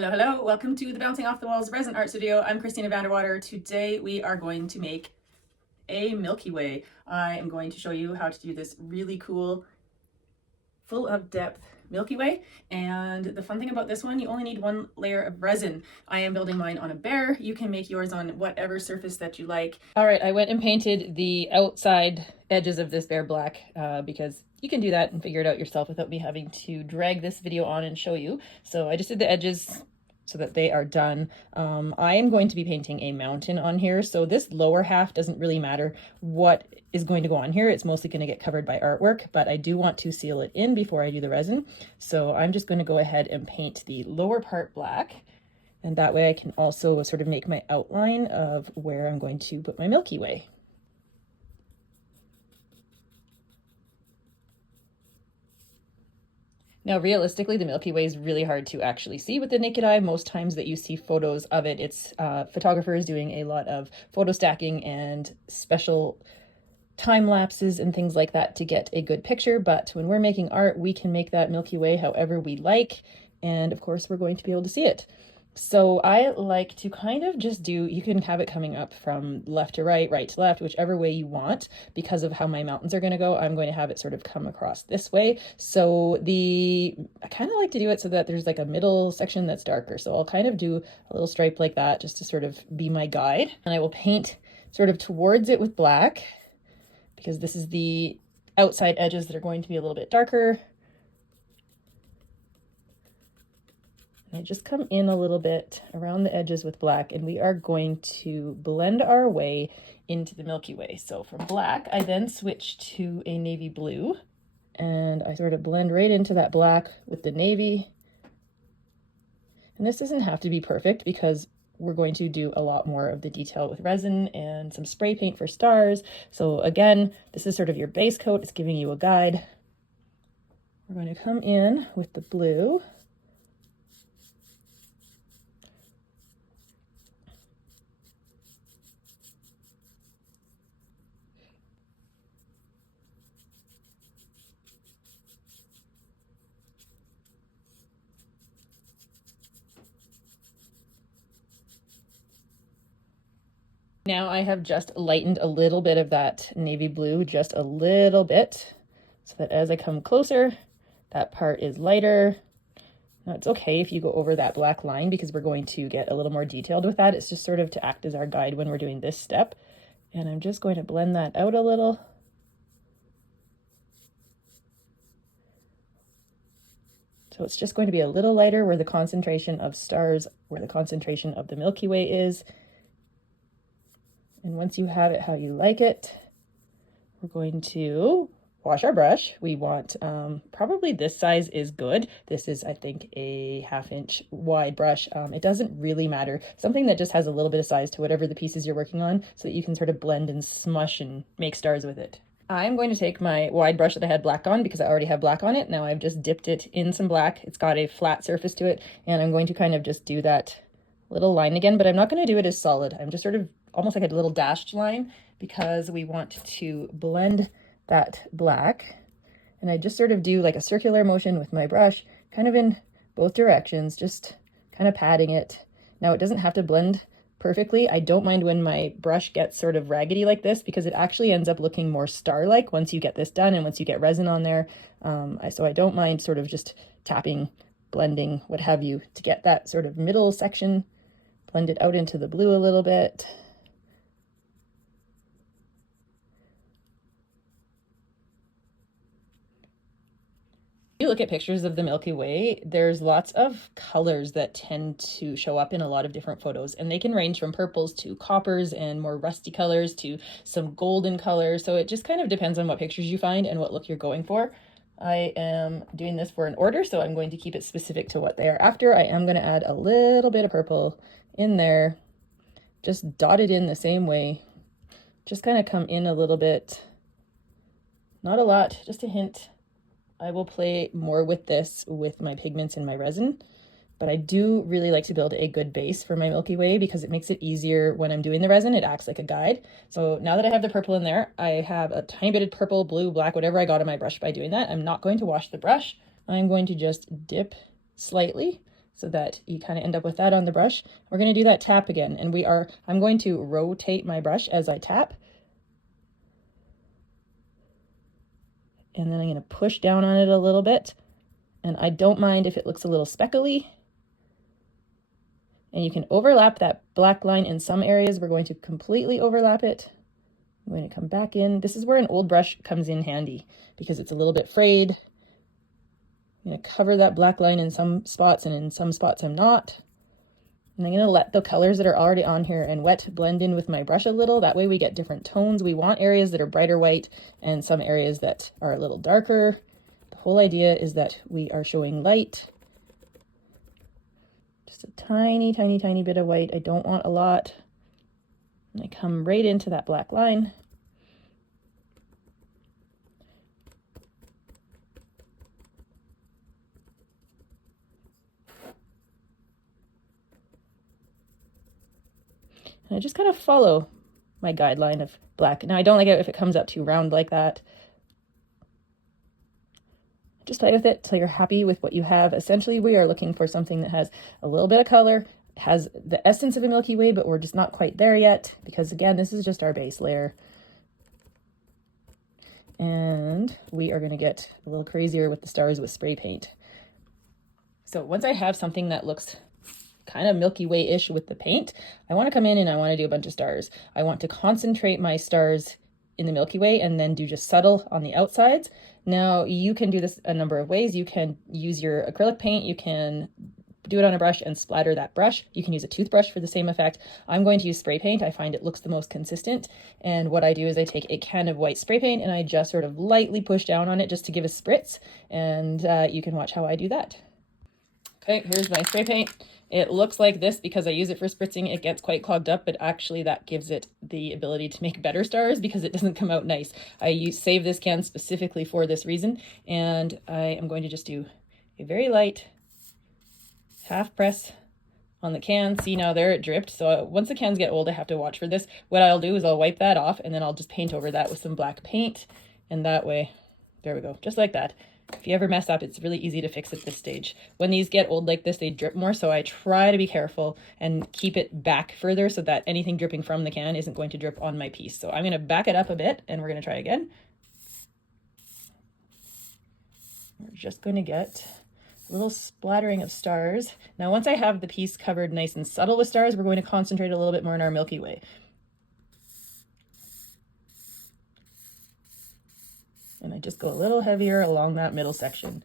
Hello, hello. Welcome to the Bouncing Off the Walls Resin Art Studio. I'm Christina Vanderwater. Today we are going to make a Milky Way. I am going to show you how to do this really cool, full of depth Milky Way. And the fun thing about this one, you only need one layer of resin. I am building mine on a bear. You can make yours on whatever surface that you like. All right, I went and painted the outside edges of this bear black because you can do that and figure it out yourself without me having to drag this video on and show you. So I just did the edges so that they are done. I am going to be painting a mountain on here, so this lower half doesn't really matter what is going to go on here. It's mostly going to get covered by artwork, but I do want to seal it in before I do the resin. So I'm just going to go ahead and paint the lower part black, and that way I can also sort of make my outline of where I'm going to put my Milky Way. Now, realistically, the Milky Way is really hard to actually see with the naked eye. Most times that you see photos of it, it's photographers doing a lot of photo stacking and special time lapses and things like that to get a good picture. But when we're making art, we can make that Milky Way however we like. And of course, we're going to be able to see it. So I like to kind of just do, you can have it coming up from left to right, right to left, whichever way you want. Because of how my mountains are going to go, I'm going to have it sort of come across this way. So I kind of like to do it so that there's like a middle section that's darker. So I'll kind of do a little stripe like that just to sort of be my guide. And I will paint sort of towards it with black because this is the outside edges that are going to be a little bit darker. And I just come in a little bit around the edges with black, and we are going to blend our way into the Milky Way. So from black, I then switch to a navy blue, and I sort of blend right into that black with the navy. And this doesn't have to be perfect because we're going to do a lot more of the detail with resin and some spray paint for stars. So again, this is sort of your base coat. It's giving you a guide. We're going to come in with the blue. Now I have just lightened a little bit of that navy blue, just a little bit, so that as I come closer, that part is lighter. Now it's okay if you go over that black line because we're going to get a little more detailed with that. It's just sort of to act as our guide when we're doing this step. And I'm just going to blend that out a little. So it's just going to be a little lighter where the concentration of stars, where the concentration of the Milky Way is. And once you have it how you like it, we're going to wash our brush. We want, probably this size is good. This is, I think, a 1/2 inch wide brush. It doesn't really matter. Something that just has a little bit of size to whatever the pieces you're working on so that you can sort of blend and smush and make stars with it. I'm going to take my wide brush that I had black on because I already have black on it. Now I've just dipped it in some black. It's got a flat surface to it, and I'm going to kind of just do that little line again, but I'm not going to do it as solid. I'm just sort of almost like a little dashed line because we want to blend that black. And I just sort of do like a circular motion with my brush, kind of in both directions, just kind of patting it. Now it doesn't have to blend perfectly. I don't mind when my brush gets sort of raggedy like this because it actually ends up looking more star-like once you get this done and once you get resin on there. So I don't mind sort of just tapping, blending, what have you, to get that sort of middle section blended out into the blue a little bit. If you look at pictures of the Milky Way, there's lots of colors that tend to show up in a lot of different photos, and they can range from purples to coppers and more rusty colors to some golden colors. So it just kind of depends on what pictures you find and what look you're going for. I am doing this for an order, so I'm going to keep it specific to what they are after. I am going to add a little bit of purple in there, just dotted in the same way. Just kind of come in a little bit, not a lot, just a hint. I will play more with this with my pigments and my resin, but I do really like to build a good base for my Milky Way because it makes it easier when I'm doing the resin. It acts like a guide. So now that I have the purple in there, I have a tiny bit of purple, blue, black, whatever I got on my brush by doing that. I'm not going to wash the brush. I'm going to just dip slightly so that you kind of end up with that on the brush. We're going to do that tap again, and I'm going to rotate my brush as I tap. And then I'm going to push down on it a little bit. And I don't mind if it looks a little speckly. And you can overlap that black line in some areas. We're going to completely overlap it. I'm going to come back in. This is where an old brush comes in handy because it's a little bit frayed. I'm going to cover that black line in some spots, and in some spots I'm not. And I'm going to let the colors that are already on here and wet blend in with my brush a little. That way we get different tones. We want areas that are brighter white and some areas that are a little darker. The whole idea is that we are showing light. Just a tiny, tiny, tiny bit of white. I don't want a lot. And I come right into that black line. And I just kind of follow my guideline of black. Now, I don't like it if it comes up too round like that. Just play with it till you're happy with what you have. Essentially, we are looking for something that has a little bit of color, has the essence of a Milky Way, but we're just not quite there yet because, again, this is just our base layer. And we are going to get a little crazier with the stars with spray paint. So once I have something that looks kind of Milky Way-ish with the paint, I want to come in and I want to do a bunch of stars. I want to concentrate my stars in the Milky Way and then do just subtle on the outsides. Now, you can do this a number of ways. You can use your acrylic paint. You can do it on a brush and splatter that brush. You can use a toothbrush for the same effect. I'm going to use spray paint. I find it looks the most consistent. And what I do is I take a can of white spray paint and I just sort of lightly push down on it just to give a spritz. And you can watch how I do that. Okay, here's my spray paint. It looks like this because I use it for spritzing. It gets quite clogged up, but actually that gives it the ability to make better stars because it doesn't come out nice. I save this can specifically for this reason, and I am going to just do a very light half press on the can. See, now there it dripped. So once the cans get old, I have to watch for this. What I'll do is I'll wipe that off and then I'll just paint over that with some black paint. And that way, there we go, just like that. If you ever mess up, it's really easy to fix at this stage. When these get old like this, they drip more, so I try to be careful and keep it back further so that anything dripping from the can isn't going to drip on my piece. So I'm going to back it up a bit, and we're going to try again. We're just going to get a little splattering of stars. Now, once I have the piece covered nice and subtle with stars, we're going to concentrate a little bit more on our Milky Way. And I just go a little heavier along that middle section.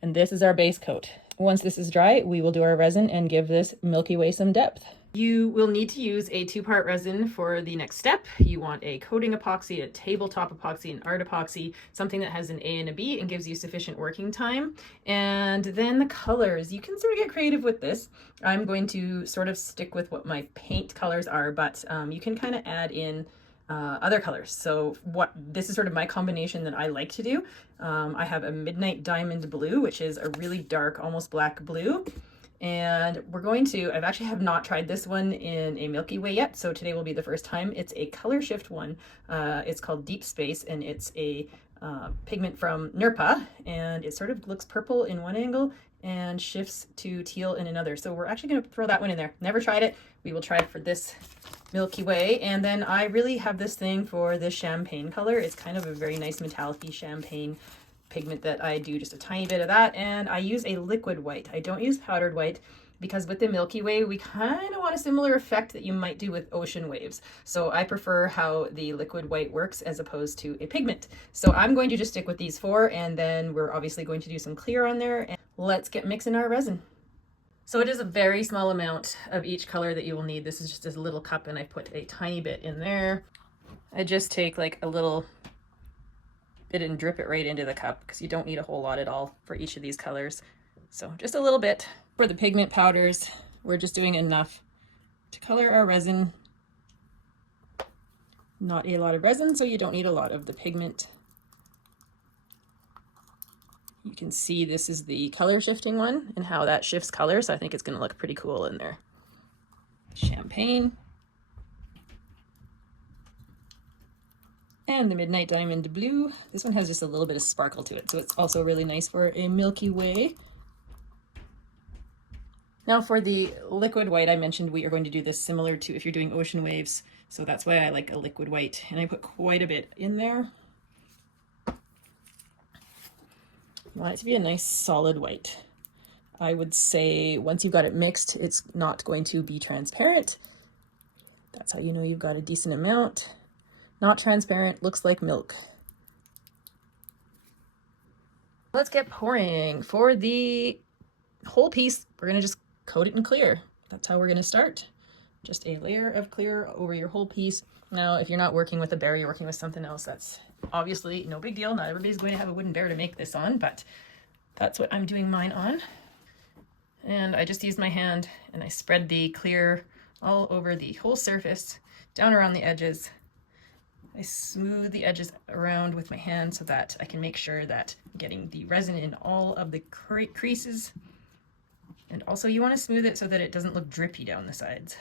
And this is our base coat. Once this is dry, we will do our resin and give this Milky Way some depth. You will need to use a 2-part resin for the next step. You want a coating epoxy, a tabletop epoxy, an art epoxy, something that has an A and a B and gives you sufficient working time. And then the colors, you can sort of get creative with this. I'm going to sort of stick with what my paint colors are, but you can kind of add in other colors. So this is sort of my combination that I like to do. I have a midnight diamond blue, which is a really dark, almost black blue. And I've actually have not tried this one in a Milky Way yet. So today will be the first time. It's a color shift one. It's called Deep Space, and it's a pigment from Nirpa, and it sort of looks purple in one angle and shifts to teal in another. So we're actually going to throw that one in there. Never tried it. We will try it for this Milky Way. And then I really have this thing for this champagne color. It's kind of a very nice metallic-y champagne pigment that I do just a tiny bit of that. And I use a liquid white. I don't use powdered white because with the Milky Way, we kind of want a similar effect that you might do with ocean waves. So I prefer how the liquid white works as opposed to a pigment. So I'm going to just stick with these 4, and then we're obviously going to do some clear on there. And let's get mixing our resin. So it is a very small amount of each color that you will need. This is just a little cup, and I put a tiny bit in there. I just take like a little bit and drip it right into the cup because you don't need a whole lot at all for each of these colors. So just a little bit. For the pigment powders, we're just doing enough to color our resin. Not a lot of resin, so you don't need a lot of the pigment. You can see this is the color shifting one and how that shifts color, so I think it's going to look pretty cool in there. Champagne. And the Midnight Diamond Blue. This one has just a little bit of sparkle to it, so it's also really nice for a Milky Way. Now for the liquid white, I mentioned we are going to do this similar to if you're doing ocean waves, so that's why I like a liquid white, and I put quite a bit in there. You want it to be a nice solid white. I would say once you've got it mixed, it's not going to be transparent. That's how you know you've got a decent amount. Not transparent, looks like milk. Let's get pouring. For the whole piece, we're gonna just coat it in clear. That's how we're gonna start. Just a layer of clear over your whole piece. Now, if you're not working with a bear, you're working with something else, that's obviously no big deal. Not everybody's going to have a wooden bear to make this on, but that's what I'm doing mine on. And I just used my hand and I spread the clear all over the whole surface, down around the edges. I smooth the edges around with my hand so that I can make sure that I'm getting the resin in all of the creases. And also you want to smooth it so that it doesn't look drippy down the sides.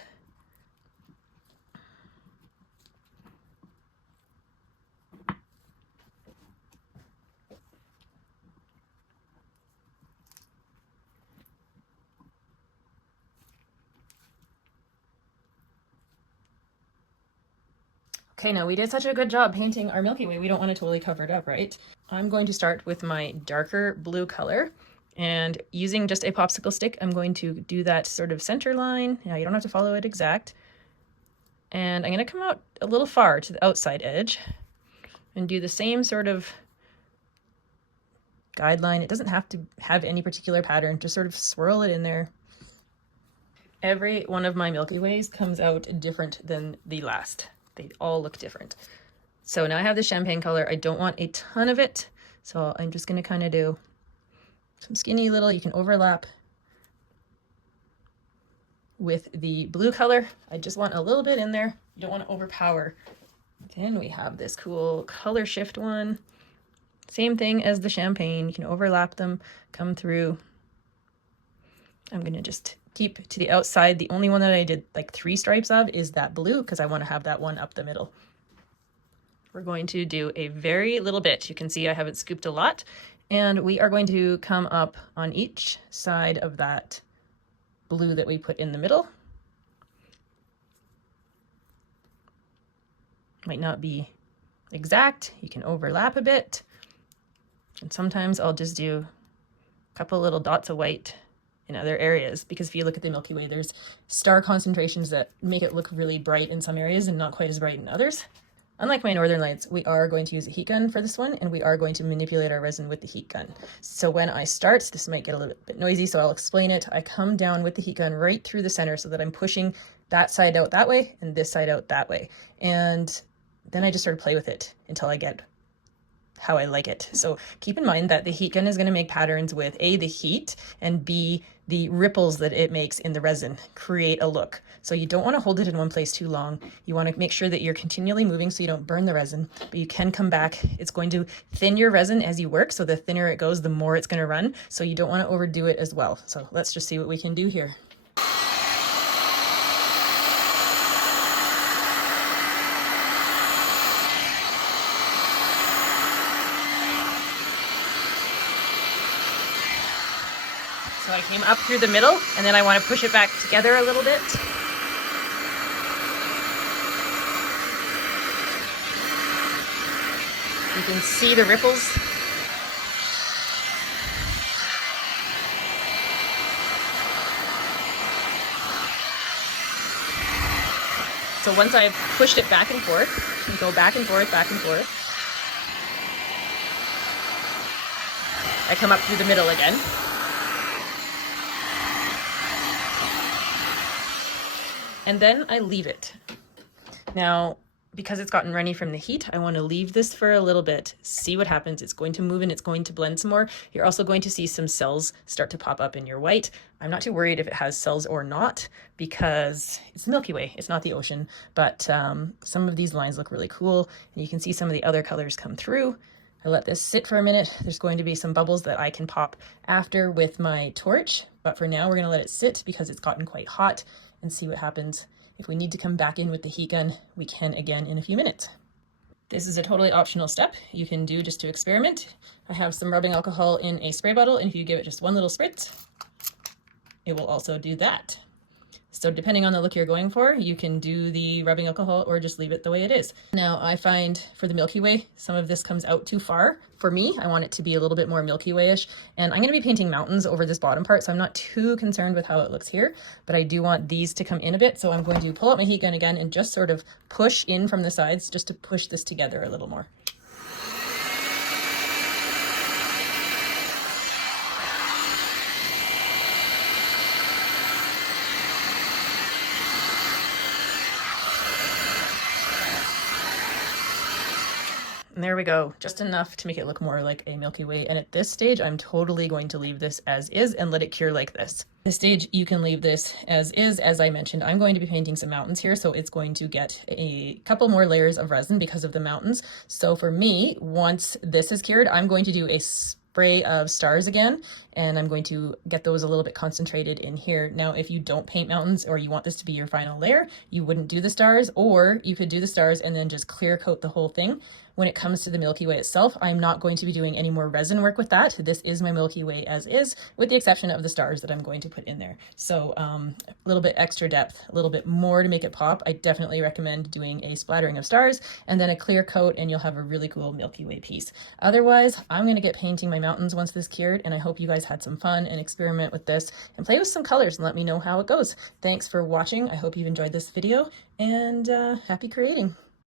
Okay, now we did such a good job painting our Milky Way, we don't want to totally cover it up, right? I'm going to start with my darker blue color, and using just a popsicle stick, I'm going to do that sort of center line. Now you don't have to follow it exact. And I'm going to come out a little far to the outside edge and do the same sort of guideline. It doesn't have to have any particular pattern, just sort of swirl it in there. Every one of my Milky Ways comes out different than the last. They all look different. So now I have the champagne color. I don't want a ton of it, so I'm just going to kind of do some skinny little, you can overlap with the blue color. I just want a little bit in there. You don't want to overpower. Then we have this cool color shift one. Same thing as the champagne. You can overlap them, come through. I'm going to just keep to the outside. The only one that I did like 3 stripes of is that blue because I want to have that one up the middle. We're going to do a very little bit. You can see I haven't scooped a lot. And we are going to come up on each side of that blue that we put in the middle. Might not be exact. You can overlap a bit. And sometimes I'll just do a couple little dots of white in other areas, because if you look at the Milky Way, there's star concentrations that make it look really bright in some areas and not quite as bright in others. Unlike my Northern Lights, we are going to use a heat gun for this one, and we are going to manipulate our resin with the heat gun. So when I start, this might get a little bit noisy, so I'll explain it. I come down with the heat gun right through the center so that I'm pushing that side out that way and this side out that way. And then I just sort of play with it until I get how I like it. So keep in mind that the heat gun is going to make patterns with A, the heat, and B, the ripples that it makes in the resin create a look. So you don't want to hold it in one place too long. You want to make sure that you're continually moving so you don't burn the resin, but you can come back. It's going to thin your resin as you work. So the thinner it goes, the more it's going to run. So you don't want to overdo it as well. So let's just see what we can do here. So I came up through the middle, and then I want to push it back together a little bit. You can see the ripples. So once I've pushed it back and forth, you go back and forth, I come up through the middle again. And then I leave it. Now, because it's gotten runny from the heat, I want to leave this for a little bit, see what happens. It's going to move and it's going to blend some more. You're also going to see some cells start to pop up in your white. I'm not too worried if it has cells or not, because it's the Milky Way, it's not the ocean, but some of these lines look really cool, and you can see some of the other colors come through. I let this sit for a minute. There's going to be some bubbles that I can pop after with my torch, but for now we're going to let it sit because it's gotten quite hot, and see what happens. If we need to come back in with the heat gun, we can again in a few minutes. This is a totally optional step you can do just to experiment. I have some rubbing alcohol in a spray bottle, and if you give it just one little spritz, it will also do that. So depending on the look you're going for, you can do the rubbing alcohol or just leave it the way it is. Now I find for the Milky Way, some of this comes out too far. For me, I want it to be a little bit more Milky Way-ish, and I'm going to be painting mountains over this bottom part, so I'm not too concerned with how it looks here, but I do want these to come in a bit, so I'm going to pull out my heat gun again and just sort of push in from the sides just to push this together a little more. And there we go, just enough to make it look more like a Milky Way. And at this stage, I'm totally going to leave this as is and let it cure like this. At this stage, you can leave this as is. As I mentioned, I'm going to be painting some mountains here, so it's going to get a couple more layers of resin because of the mountains. So for me, once this is cured, I'm going to do a spray of stars again, and I'm going to get those a little bit concentrated in here. Now, if you don't paint mountains or you want this to be your final layer, you wouldn't do the stars, or you could do the stars and then just clear coat the whole thing. When it comes to the Milky Way itself, I'm not going to be doing any more resin work with that. This is my Milky Way as is, with the exception of the stars that I'm going to put in there. So a little bit extra depth, a little bit more to make it pop. I definitely recommend doing a splattering of stars and then a clear coat, and you'll have a really cool Milky Way piece. Otherwise, I'm going to get painting my mountains once this cured, and I hope you guys had some fun and experiment with this and play with some colors and let me know how it goes. Thanks for watching. I hope you've enjoyed this video, and happy creating.